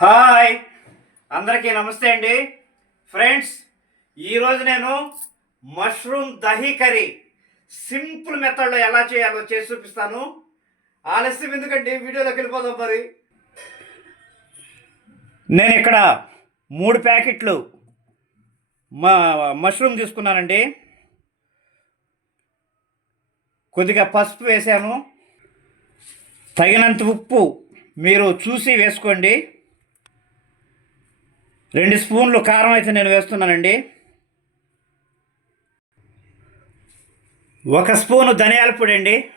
Hi. అందరికీ నమస్తే అండి. ఫ్రెండ్స్ ఈరోజు నేను మష్రూమ్ దహీ కర్రీ సింపుల్ మెథడ్లో ఎలా చేయాలో చేసి చూపిస్తాను. ఆలస్యం ఎందుకంటే వీడియోలోకి వెళ్ళిపోదాం మరి. నేను ఇక్కడ మూడు ప్యాకెట్లు మా మష్రూమ్ తీసుకున్నానండి. కొద్దిగా పసుపు వేసాను. తగినంత ఉప్పు మీరు చూసి వేసుకోండి. రెండు స్పూన్లు కారం అయితే నేను వేస్తున్నానండి. ఒక స్పూను ధనియాల పొడి అండి.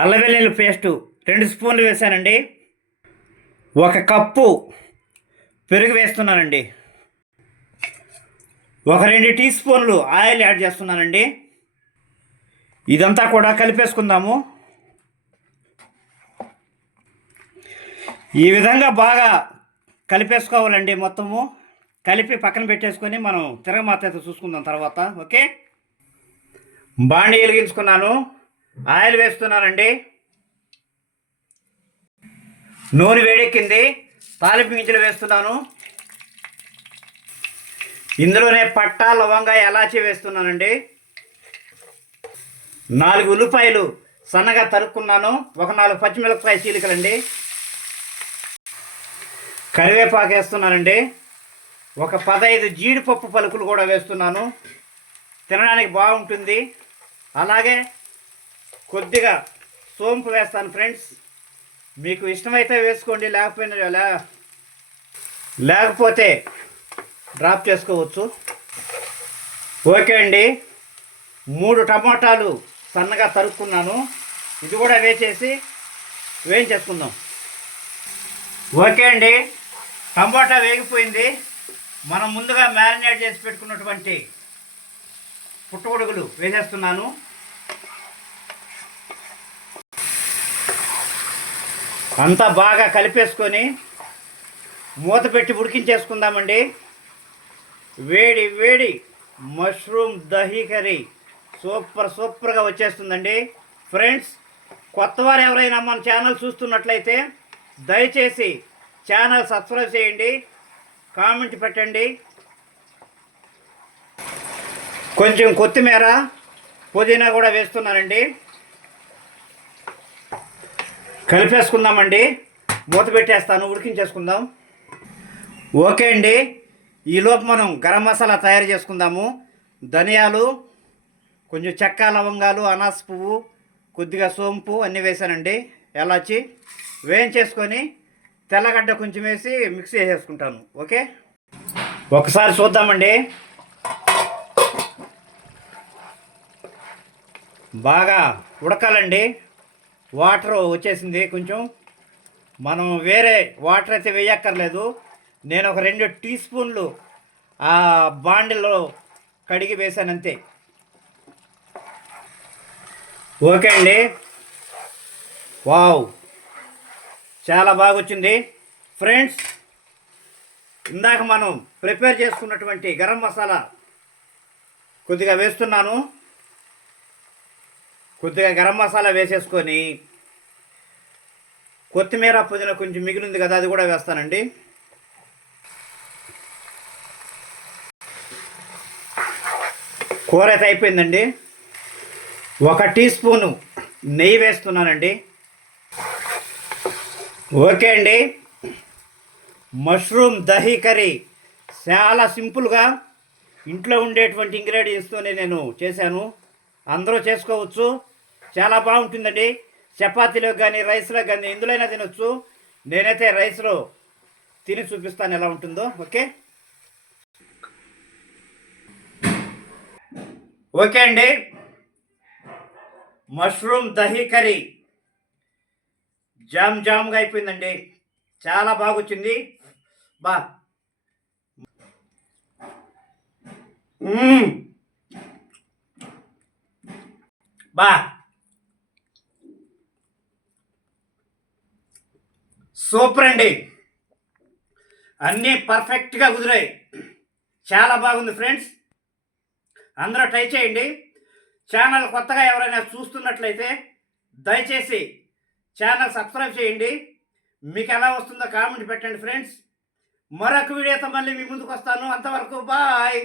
అల్లవెల్లుల్లి పేస్టు రెండు స్పూన్లు వేసానండి ఒక కప్పు పెరుగు వేస్తున్నానండి. ఒక రెండు టీ స్పూన్లు ఆయిల్ యాడ్ చేస్తున్నానండి. ఇదంతా కూడా కలిపేసుకుందాము. ఈ విధంగా బాగా కలిపేసుకోవాలండి మొత్తము. కలిపి పక్కన పెట్టేసుకొని మనం తిరగమాత అయితే చూసుకుందాం తర్వాత ఓకే? బాండి వెలిగించుకున్నాను ఆయిల్ వేస్తున్నానండి. నూనె వేడెక్కింది. తాలింపు గింజలు వేస్తున్నాను. ఇందులోనే పట్ట లవంగా ఎలాచి వేస్తున్నానండి. నాలుగు ఉల్లిపాయలు సన్నగా తరుక్కున్నాను. ఒక నాలుగు పచ్చిమిరపకాయ చీలికలండి. కరివేపాకు వేస్తున్నానండి. ఒక పదహైదు జీడిపప్పు పలుకులు కూడా వేస్తున్నాను. తినడానికి బాగుంటుంది. అలాగే కొద్దిగా సోంపు వేస్తాను ఫ్రెండ్స్. మీకు ఇష్టమైతే వేసుకోండి లేకపోయినా లేకపోతే డ్రాప్ చేసుకోవచ్చు. ఓకే అండి. మూడు టమాటాలు సన్నగా తరుక్కున్నాను. ఇది కూడా వేసేసి వేయించేసుకుందాం. ఓకే అండి. టమాటా వేగిపోయింది. మనం ముందుగా మ్యారినేట్ చేసి పెట్టుకున్నటువంటి పుట్టగొడుగులు వేసేస్తున్నాను. అంతా బాగా కలిపేసుకొని మూత పెట్టి ఉడికించేసుకుందామండి. వేడి వేడి మష్రూమ్ దహీ కర్రీ సూపర్ సూపర్గా వచ్చేస్తుందండి. ఫ్రెండ్స్ కొత్తవారు ఎవరైనా మన ఛానల్ చూస్తున్నట్లయితే దయచేసి ఛానల్ సబ్స్క్రైబ్ చేయండి కామెంట్ పెట్టండి. కొంచెం కొత్తిమీర పుదీనా కూడా వేస్తున్నానండి. కలిపేసుకుందామండి. మూత పెట్టేస్తాను ఉడికించేసుకుందాం. ఓకే అండి. ఈలోపు మనం గరం మసాలా తయారు చేసుకుందాము. ధనియాలు కొంచెం చెక్క లవంగాలు అనాస పువ్వు కొద్దిగా సోంపు అన్నీ వేసానండి ఎలాచి వేయించేసుకొని తెల్లగడ్డ కొంచెం వేసి మిక్స్ చేసేసుకుంటాను ఓకే? ఒకసారి చూద్దామండి. బాగా ఉడకాలండి. వాటర్ వచ్చేసింది కొంచెం. మనం వేరే వాటర్ అయితే వేయక్కర్లేదు. నేను ఒక రెండు టీ స్పూన్లు ఆ బాండిలో కడిగి వేశాను అంతే. ఓకే అండి. వావ్. చాలా బాగా వచ్చింది ఫ్రెండ్స్ ఇందాక మనం ప్రిపేర్ చేసుకున్నటువంటి గరం మసాలా కొద్దిగా వేస్తున్నాను. కొద్దిగా గరం మసాలా వేసేసుకొని కొత్తిమీర పుదీనా కొంచెం మిగిలింది కదా అది కూడా వేస్తానండి. కూర అయితే అయిపోయిందండి. ఒక టీ స్పూను నెయ్యి వేస్తున్నానండి. ఓకే అండి. మష్రూమ్ దహీ కర్రీ చాలా సింపుల్గా ఇంట్లో ఉండేటువంటి ఇంగ్రీడియంట్స్తోనే నేను చేశాను. అందరూ చేసుకోవచ్చు. చాలా బాగుంటుందండి. చపాతీలో కానీ రైస్లో కానీ ఎందులోనైనా తినొచ్చు. నేనైతే రైస్లో తిని చూపిస్తాను ఎలా ఉంటుందో. ఓకే? ఓకే అండి. మష్రూమ్ దహీ కర్రీ జామ్ జామ్గా అయిపోయిందండి. చాలా బాగొచ్చింది. బా. బా. సూపర్ అండి. అన్నీ పర్ఫెక్ట్గా కుదిరాయి. చాలా బాగుంది ఫ్రెండ్స్. అందరూ ట్రై చేయండి. ఛానల్ కొత్తగా ఎవరైనా చూస్తున్నట్లయితే దయచేసి ఛానల్ సబ్స్క్రైబ్ చేయండి. మీకు ఎలా వస్తుందో కామెంట్ పెట్టండి ఫ్రెండ్స్. మరొక వీడియోతో మళ్ళీ మీ ముందుకు వస్తాను. అంతవరకు బాయ్.